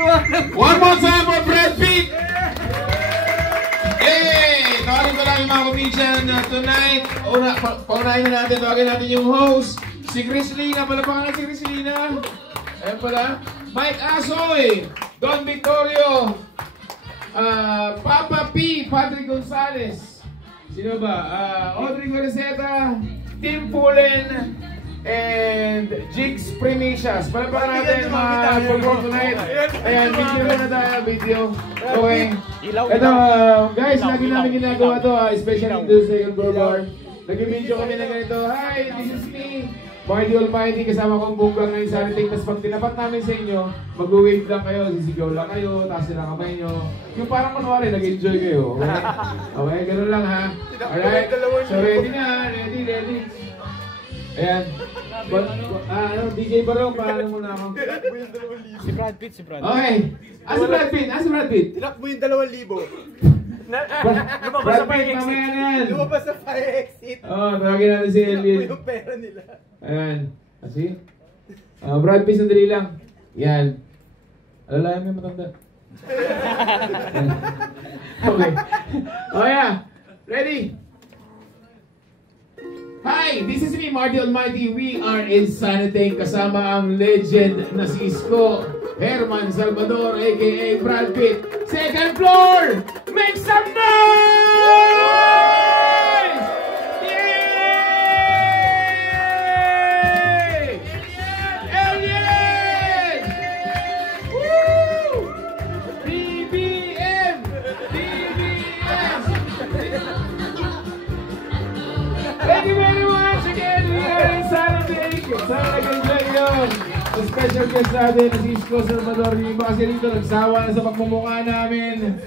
One more time for Brad Pitt! Yay! Tawarin ko lang yung mga comedian tonight. Paunahin na natin, tawagin natin yung host. Si Chris Lina, palapakan na si Chris Lina. Ayan pala. Mike Asoy, Don Victorio, Papa P, Patrick Gonzalez. Sino ba? Audrey Guareceta, Tim Pullen, and Jigs Primicias. Palapakan natin mga perform tonight. Ayan, video na tayo, video. Okay. Ito, guys, lagi namin ginagawa to, especially in the second floor bar. Nag-video kami na ganito. Hi, this is me, Marty Almighty, kasama kong bunggang ngayon sa ating. Tapos pag tinapat namin sa inyo, mag-wave lang kayo, sisigaw lang kayo, taas nila kamay nyo. Yung parang kunwari, nag-enjoy kayo. Okay? Okay, ganun lang ha. Alright, so ready na, ready. Ayan. DJ Barong, paano mo na ako? Si Brad Pitt. Okay. Si Brad Pitt? Tinak mo yung 2,000. Brad Pitt, mamaya na yan. Lumabas sa fire exit. Tawagin natin si Elvin. Tinak mo yung pera nila. Ayan. Kasi? Brad Pitt, sandali lang. Yan. Alalayan mo yung matanda. Okay. Oh yeah. Ready? Hi, this is me, Marty Almighty. We are Insanity, kasama ang legend na si Isko Herman Salvador, aka Brad Pitt. Second floor, make some noise! Yay! Alien! Woo! DBM! Thank you very much again. We are Insanity. Sana nag-enjoy yun. Sa special guest natin, si Isko Salvador. Yung iba kasi dito nagsawa na sa pagmumukha namin.